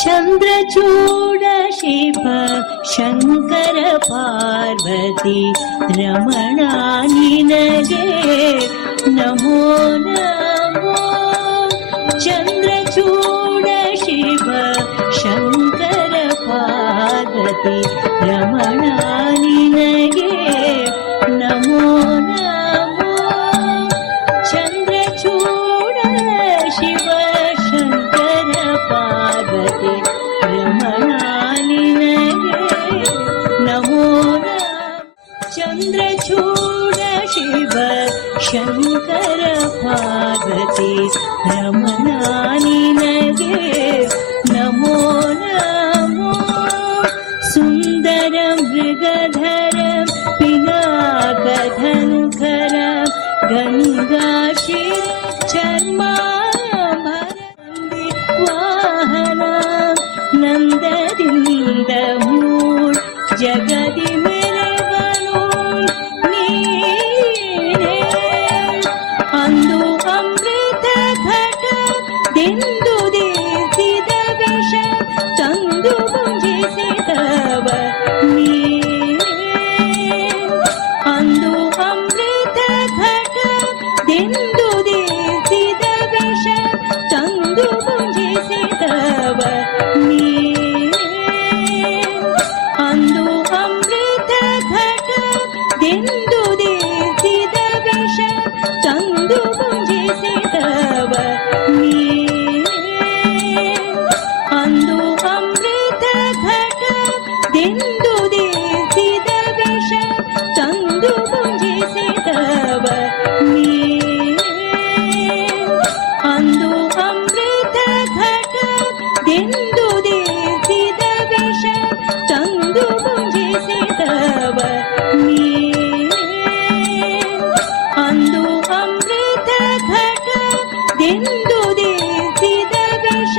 ಚಂದ್ರಚೂಡ ಶಿವ ಶಂಕರ ಪಾರ್ವತಿ ರಮಣ ನಿನಗೆ ನಮೋ ನಮೋ. ಚಂದ್ರಚೂಡ ಶಿವ ಶಂಕರ ಪಾರ್ವತಿ ರಮಣ ನಿನಗೆ ನಮೋ ನಮೋ. ಚಂದ್ರಚೂಡ ಶಿವ ಶಂಕರ ಪಾರ್ವತಿ ರಮಣ ನಿನಗೆ ನಮೋ ನಮೋ. ಚಂದ್ರಚೂಡ ಶಿವ ಶಂಕರ ಪಾರ್ವತಿ ರಮಣ ನಿನಗೆ ನಮೋ ನಮೋ. ಸುಂದರ ಮೃಗಧರ ಪಿನಾಕಧನುಕರ ಗಂಗಾಶಿರ ಚರ್ಮಾಂಬರದಿ ವಾಹನ ನಂದದಿಂದ ಮೂಡ್ ಜಗದಿ ಮೆರೆವನು ನೀನೇ. ಅಂದು ಅಮೃತ ಘಟದಿಂದ ದೇಸಿದ ವಿಷ ತಂದು ಭುಂಜಿಸಿದವ ನೀನೇ. ಅಂದು ಅಮೃತ ಘಟದಿಂದ ದೇಸಿದ ವಿಷ ತಂದು ಭುಂಜಿಸಿದವ ನೀನೇ. ಅಂದು ಅಮೃತ ಘಟದಿಂದ ದೇಸಿದ ವಿಷ ತಂದು ಭುಂಜಿಸಿದವ ನೀನೇ. ಅಂದು ಅಮೃತ ಘಟದಿಂದ ದೇಸಿದ ವಿಷ ತಂದು ಭುಂಜಿಸಿದವ ನೀನೇ. ಅಂದು ಅಮೃತ ಘಟದಿಂದ ದೇಸಿದ ವಿಷ ತಂದು ಭುಂಜಿಸಿದವ ನೀನೇ. ಅಂದು ಅಮೃತ ಘಟದಿಂದ ದೇಸಿದ ವಿಷ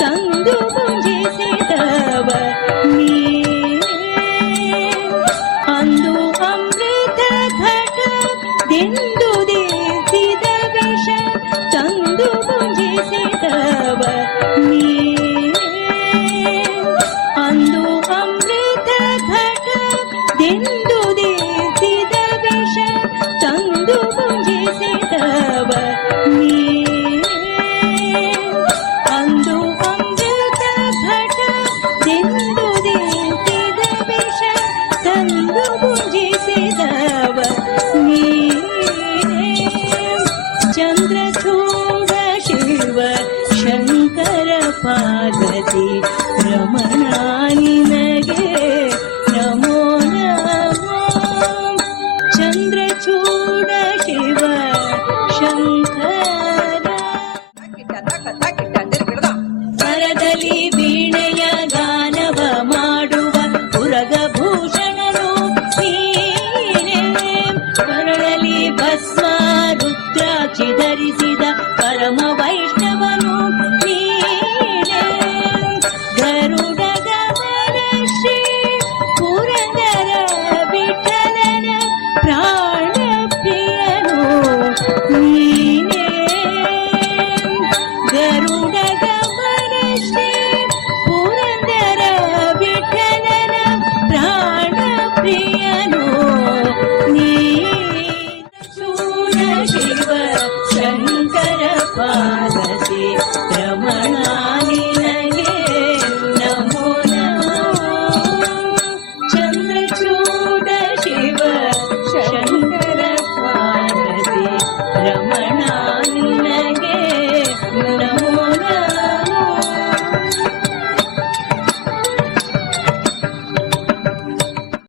ತಂದು ಭುಂಜಿಸಿದವ ನೀನೇ. ಅಂದು ಅಮೃತ ಘಟದಿಂದ ದೇಸಿದ ವಿಷ ತಂದು ಭುಂಜಿಸಿದವ ನೀನೇ. ಅಂದು ಅಮೃತ ಘಟದಿಂದ ದೇಸಿದ ವಿಷ ತಂದು ಭುಂಜಿಸಿದವ ನೀನೇ. ಅಂದು ಅಮೃತ ಘಟದಿಂದ ದೇಸಿದ ವಿಷ ತಂದು ಭುಂಜಿಸಿದವ ನೀನೇ. ಚಂದ್ರಚೂಡ ಶಿವ ಶಂಕರ ಪಾರ್ವತಿ ರಮಣ ನಿನಗೆ ನಮೋ ನಮೋ. ಚಂದ್ರಚೂಡ ಶಿವ ಶಂಕರ ಕರದಲ್ಲಿ ವೀಣೆಯ ಗಾನವ ಮಾಡುವ ಪುರಗಭೂಷಣನು ನೀನೇ. ಕರಳಲಿ ಭಸ್ಮ ರುದ್ರಾಕ್ಷಿ ಧರಿಸಿದ ಪರಮ ವೈಷ್ಣವನು ನೀನೇ. ಗರುಡ ಗಮನ ಶ್ರೀ ಪುರಂದರ ವಿಠಲನ ಪ್ರಾಣ ಪ್ರಿಯನು ನೀನೇ. ಗರುಡ ಗಮನ ಶ್ರೀ ಪುರಂದರ ವಿಠಲನ ಪ್ರಾಣ ಪ್ರಿಯನು ನೀನೇ. ಚೂಡ ಶಿವ ಶಂಕರ ಪಾರ್ವತಿ ರಮಣ ನಿನಗೆ ನಮೋ ನಮೋ. ಚಂದ್ರಚೂಡ ಶಿವ ಶಂಕರ ಪಾರ್ವತಿ ರಮಣ